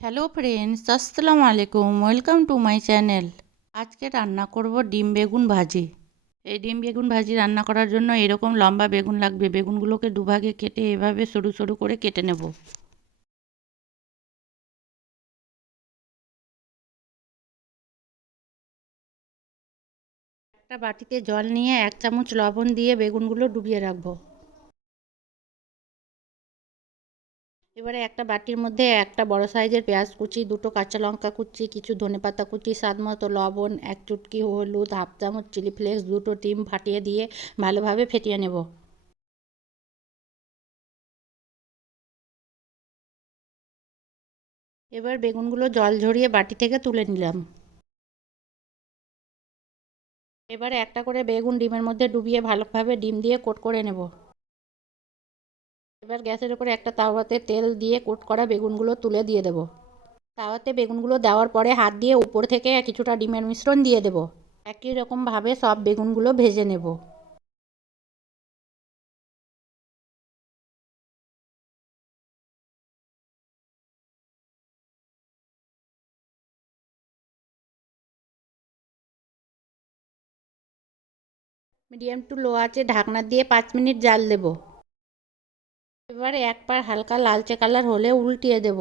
Hello friends, আসসালামু আলাইকুম। Welcome to my channel. আজকে রান্না করব ডিম বেগুন ভাজি। এই ডিম বেগুন ভাজি রান্না করার জন্য এরকম লম্বা বেগুন লাগবে। বেগুনগুলোকে দুভাগে কেটে এভাবে সরু সরু করে কেটে নেব। একটা বাটিতে জল নিয়ে 1 চামচ লবণ দিয়ে বেগুনগুলো ডুবিয়ে রাখবো। এবারে একটা বাটির মধ্যে একটা বড় সাইজের পেঁয়াজ কুচি, দুটো কাঁচা লঙ্কা কুচি, কিছু ধনেপাতা কুচি, স্বাদ মতো লবণ, 1 চুটকি হলুদ, 1/2 চামচ চিলি ফ্লেক্স, দুটো ডিম ফাটিয়ে দিয়ে ভালোভাবে ফেটিয়ে নেব। এবার বেগুনগুলো জল ঝরিয়ে বাটি থেকে তুলে নিলাম। এবারে একটা করে বেগুন ডিমের মধ্যে ডুবিয়ে ভালোভাবে ডিম দিয়ে কোট করে নেব। এবার গ্যাসের উপরে একটা তাওয়াতে তেল দিয়ে কোট করা বেগুনগুলো তুলে দিয়ে দেব। তাওয়াতে বেগুনগুলো দেওয়ার পরে হাত দিয়ে উপর থেকে কিছুটা ডিমের মিশ্রণ দিয়ে দেব। একই রকমভাবে সব বেগুনগুলো ভেজে নেব। মিডিয়াম টু লো আঁচে ঢাকনা দিয়ে 5 মিনিট জাল দেব। এবারে এক পাশ হালকা লালচে কালার হলে উল্টিয়ে দেব।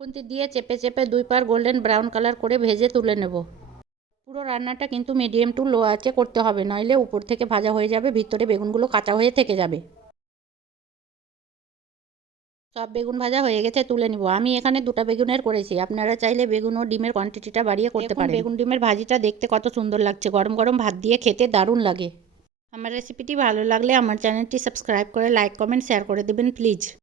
খুন্তি দিয়ে চেপে চেপে 2 পাশ গোল্ডেন ব্রাউন কালার করে ভেজে তুলে নেব। পুরো রান্নাটা কিন্তু মিডিয়াম টু লো আঁচে করতে হবে, নইলে উপর থেকে ভাজা হয়ে যাবে, ভিতরে বেগুনগুলো কাঁচা হয়ে থেকে যাবে। সব বেগুন ভাজা হয়ে গেছে, তুলে নিব। আমি এখানে 2টা বেগুনের করেছি, আপনারা চাইলে বেগুন ও ডিমের কোয়ান্টিটিটা বাড়িয়ে করতে পারেন। বেগুন ডিমের ভাজিটা দেখতে কত সুন্দর লাগছে, গরম গরম ভাত দিয়ে খেতে দারুণ লাগে। আমার রেসিপিটি ভালো লাগলে আমার চ্যানেলটি সাবস্ক্রাইব করে লাইক কমেন্ট শেয়ার করে দেবেন প্লিজ।